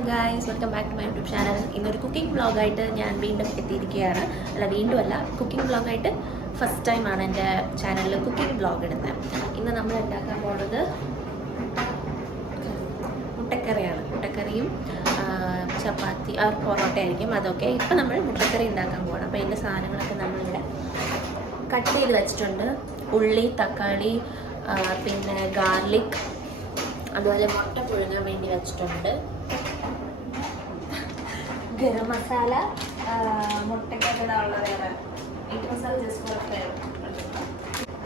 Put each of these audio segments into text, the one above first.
Hello guys welcome back to my YouTube channel. ഇന്നൊരു cooking വ്ളോഗായിട്ട് ഞാൻ വീണ്ടും എത്തിയിരിക്കുകയാണ്. അല്ല വീണ്ടും അല്ല കുക്കിംഗ് വ്ളോഗായിട്ട് ഫസ്റ്റ് ടൈമാണ് എന്റെ ചാനലിൽ കുക്കിംഗ് വ്ളോഗ് ഇടുന്നത്. ഇന്ന് നമ്മൾ ഉണ്ടാക്കാൻ പോണത് മുട്ടക്കറിയാണ്. മുട്ടക്കറിയും ചപ്പാത്തി പൊറോട്ട ആയിരിക്കും. അതൊക്കെ ഇപ്പം നമ്മൾ മുട്ടക്കറി ഉണ്ടാക്കാൻ പോകണം അപ്പോൾ അതിന്റെ സാധനങ്ങളൊക്കെ നമ്മളിവിടെ കട്ട് ചെയ്ത് വെച്ചിട്ടുണ്ട്. ഉള്ളി തക്കാളി പിന്നെ ഗാർലിക് അതുപോലെ മുട്ട പുഴുങ്ങാൻ വേണ്ടി വെച്ചിട്ടുണ്ട്. ഗരം മസാല മുട്ടക്കകത്തുള്ള വേറെ meat masala just for flavour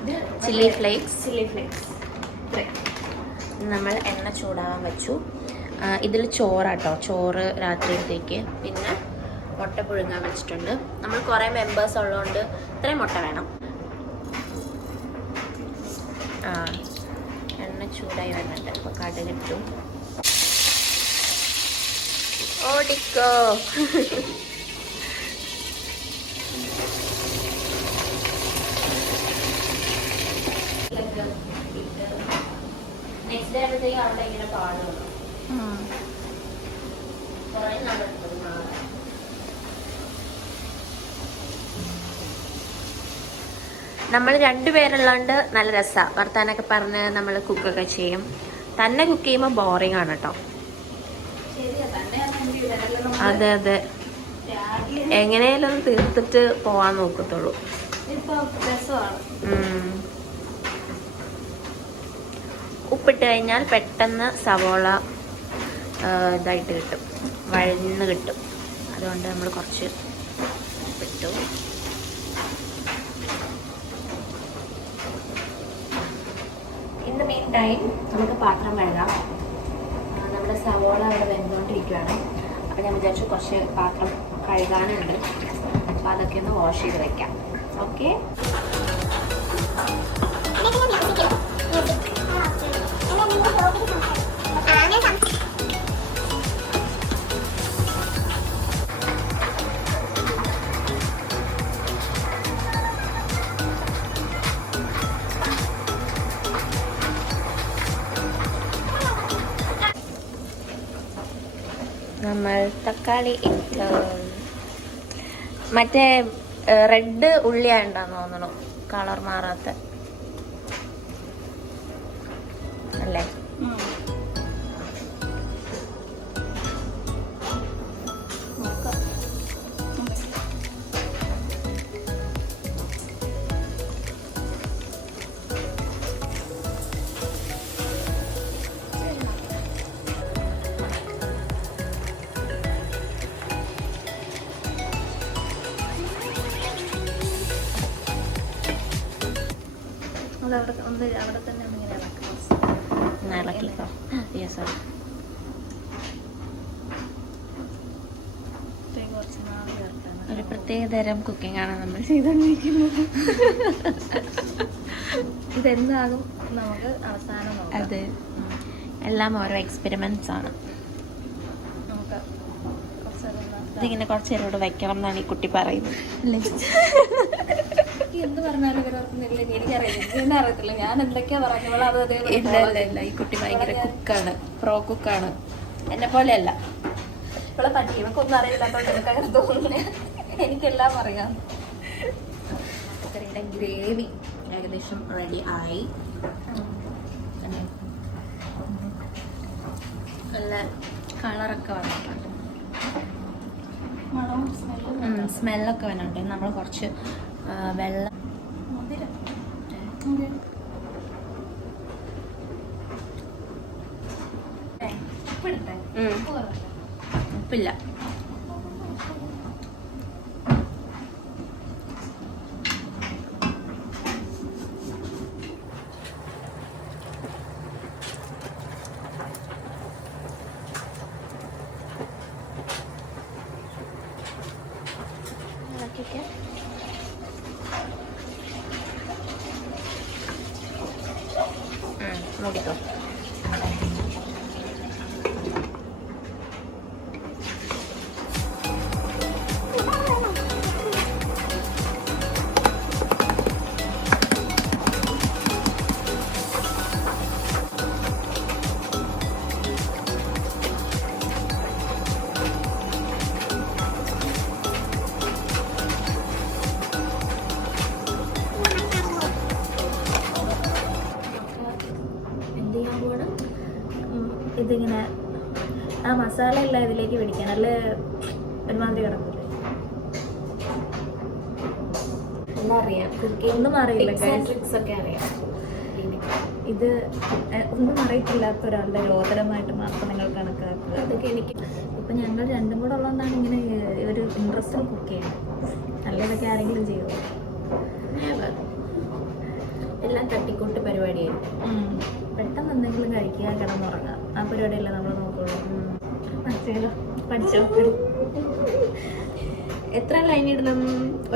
ഇത് ചില്ലി ഫ്ലേക്സ് ചില്ലി ഫ്ലേക്സ് നമ്മൾ എണ്ണ ചൂടാവാൻ വെച്ചു. ഇതിൽ ചോറാട്ടോ. ചോറ് രാത്രിയിലത്തേക്ക്. പിന്നെ മുട്ട പുഴുങ്ങാൻ വെച്ചിട്ടുണ്ട്. നമ്മൾ കുറേ മെമ്പേഴ്സ് ഉള്ളതുകൊണ്ട് ഇത്രയും മുട്ട വേണം. ആ എണ്ണ ചൂടായി വന്നിട്ട് അപ്പോൾ കടുകിട്ടു. ഓടിക്കോ. നെക്സ്റ്റ് ഡേ ആകുമ്പോഴത്തേക്കും അവിടെ ഇങ്ങനെ പാട്. വന്നു കുറേ നമ്മൾ നമ്മൾ രണ്ടുപേരുള്ളതുകൊണ്ട് നല്ല രസമാണ് വർത്താനൊക്കെ പറഞ്ഞ് നമ്മൾ കുക്കൊക്കെ ചെയ്യും. തന്നെ കുക്ക് ചെയ്യുമ്പോൾ ബോറിംഗ് ആണ് കേട്ടോ ശരിയാ തന്നെയാണ് എന്റെ ഇതെല്ലാം നമ്മൾ അതെ അതെ. എങ്ങനെയാലും തീർത്തിട്ട് പോവാൻ നോക്കത്തുള്ളൂ. ഉപ്പിട്ട് കഴിഞ്ഞാൽ പെട്ടെന്ന് സവോള ഇതായിട്ട് കിട്ടും. വഴന്ന് കിട്ടും. അതുകൊണ്ട് നമ്മൾ കുറച്ച് ഉപ്പിട്ടു. ഇൻ ദ മെയിൻ ടൈം നമുക്ക് പാത്രം കഴുകാം. നമ്മുടെ സവോള അവിടെ വെന്തുകൊണ്ടിരിക്കുകയാണ് അപ്പോൾ ഞാൻ വിചാരിച്ചു കുറച്ച് പാത്രം കഴുകാനുണ്ട്. അപ്പം അതൊക്കെ ഒന്ന് വാഷ് ചെയ്ത് വയ്ക്കാം ഓക്കെ നമ്മൾ തക്കാളി ഇട്ട് മറ്റേ റെഡ് ഉള്ളിയാണ്ടാന്ന് തോന്നണു കളർ മാറാത്ത. ഒന്ന് അവിടെ തന്നെ ഇങ്ങനെ ഇളക്കിക്കോ ചേർക്കണം ഒരു പ്രത്യേക തരം കുക്കിംഗ് ആണ് നമ്മൾ ചെയ്തുകൊണ്ടിരിക്കുന്നത് ഇതെന്താകും നമുക്ക് അവസാനം അത്. എല്ലാം ഓരോ എക്സ്പെരിമെന്റ്സ് ആണ്. ഇതിങ്ങനെ കുറച്ച് നേരം ഇവിടെ വെക്കണം എന്നാണ് ഈ കുട്ടി പറയുന്നത്. എന്ത് പറഞ്ഞാലും എനിക്കറിയില്ല. എന്നെ അറിയത്തില്ല. ഞാൻ എന്തൊക്കെയാ പറഞ്ഞോളൂ അത് അതേ ഇല്ല ഇല്ല ഇല്ല. ഈ കുട്ടി ഭയങ്കര കുക്കാണ്. പ്രോ കുക്കാണ്. എന്നെ പോലെയല്ല. ഇവളെ പറ്റി ഇവക്കൊന്നും അറിയില്ലാത്തോണ്ട് എനിക്ക് അങ്ങനെ തോന്നുന്നു എനിക്കെല്ലാം അറിയാം. ഗ്രേവി ഏകദേശം റെഡി ആയി. നല്ല കളറൊക്കെ വന്നിട്ടുണ്ട്. സ്മെല്ലൊക്കെ വരുന്നുണ്ട് നമ്മൾ കുറച്ച് വെള്ളം? ഉപ്പില്ല. ನೋಡಿ മൂടിക്കോ ആ മസാല എല്ലാം ഇതിലേക്ക് പിടിക്കാൻ നല്ല ഒരുമാതിരി കിടക്കില്ലേ അറിയാം? ഒന്നും അറിയില്ല. ട്രിക്സ് ഒക്കെ അറിയാം. ഇത് ഒന്നും അറിയത്തില്ലാത്ത ഒരാളുടെ രോദനമായിട്ട് മാത്രം നിങ്ങൾ കണക്കാക്കുക. അതൊക്കെ എനിക്ക് ഇപ്പൊ ഞങ്ങൾ രണ്ടും കൂടെ ഉള്ളതുകൊണ്ടാണ് ഇങ്ങനെ ഒരു ഇൻട്രസ്റ്റിൽ കുക്ക് ചെയ്യുന്നത്. നല്ലതൊക്കെ ആരെങ്കിലും ചെയ്യുമോ. എല്ലാം തട്ടിക്കൂട്ട് പരിപാടിയായിരുന്നു പെട്ടെന്ന് എന്തെങ്കിലും കഴിക്കുക കിടന്നുറങ്ങുക. ആ പരിപാടിയല്ലേ നമ്മൾ നോക്കുള്ളൂ. പഠിച്ചോ പഠിച്ചോ? എത്ര ലൈൻ ഇടണം?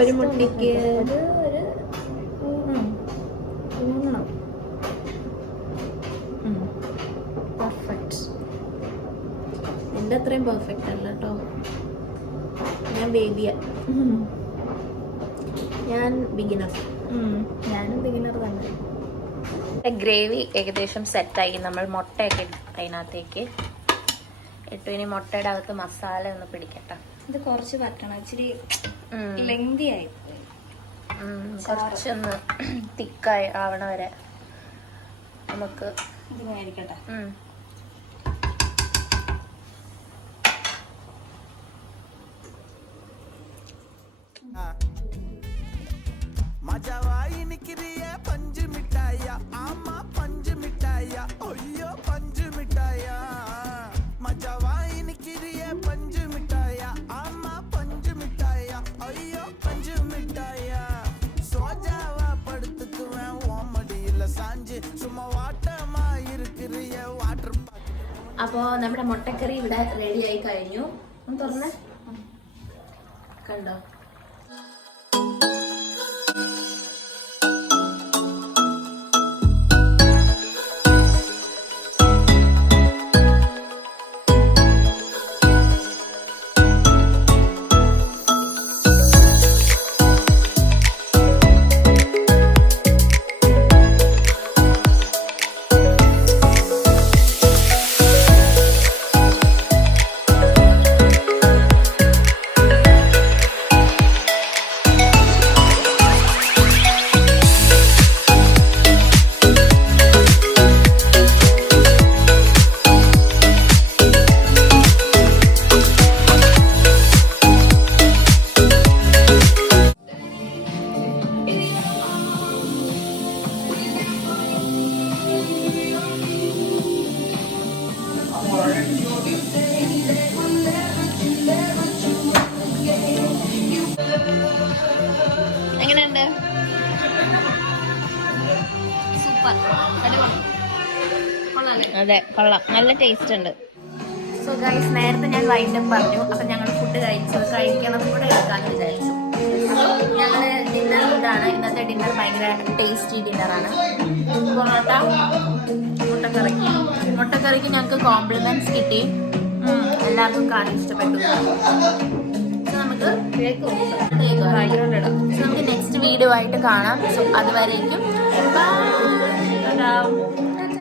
ഒരു മുട്ടയ്ക്ക് എന്റെ ഒരു ഉം, മൂന്നെണ്ണം. പെർഫെക്റ്റ് എന്റെ അത്രയും പെർഫെക്റ്റ് അല്ല കേട്ടോ ഞാൻ ബേബിയ ഞാൻ ബിഗിനർ ഞാനും ബിഗിനർ തന്നെ. ഗ്രേവി ഏകദേശം സെറ്റായി നമ്മൾ മുട്ടയൊക്കെ അതിനകത്തേക്ക് ഇട്ടു. ഇനി മുട്ടയുടെ അകത്ത് മസാല ഒന്ന് പിടിക്കട്ട. ഇത് കുറച്ച് പറ്റണം. ഇച്ചിരി ലെങ്തി ആയി കുറച്ചൊന്ന് തിക്കായി ആവണ വരെ നമുക്ക് ഇത് മജവായി പഞ്ച് അപ്പോൾ നമ്മുടെ മുട്ടക്കറി ഇവിടെ റെഡി ആയി കഴിഞ്ഞു. ഒന്ന് തുറന്നേ. കണ്ടോ? സൂപ്പർ അതെ കൊള്ളാം. നല്ല ടേസ്റ്റ് ഉണ്ട്. സോ ഗൈസ് നേരത്തെ ഞാൻ വൈകിട്ട് പറഞ്ഞു. അപ്പൊ ഞങ്ങൾ ഫുഡ് കഴിച്ചു. കഴിക്കണം കൂടെ എടുക്കാൻ വിചാരിച്ചു. ഞങ്ങൾ ഡിന്നർ ഇതാണ്. ഇന്നത്തെ ഡിന്നർ ഭയങ്കര ടേസ്റ്റി ഡിന്നറാണ് പൊറോട്ട മുട്ടക്കറി. മുട്ടക്കറിക്ക് ഞങ്ങൾക്ക് കോംപ്ലിമെന്റ്സ് കിട്ടി. എല്ലാവർക്കും കാണാൻ ഇഷ്ടപ്പെട്ടു. നമുക്ക് നമുക്ക് നെക്സ്റ്റ് വീഡിയോ ആയിട്ട് കാണാം. സോ അതുവരേക്കും. Paalam!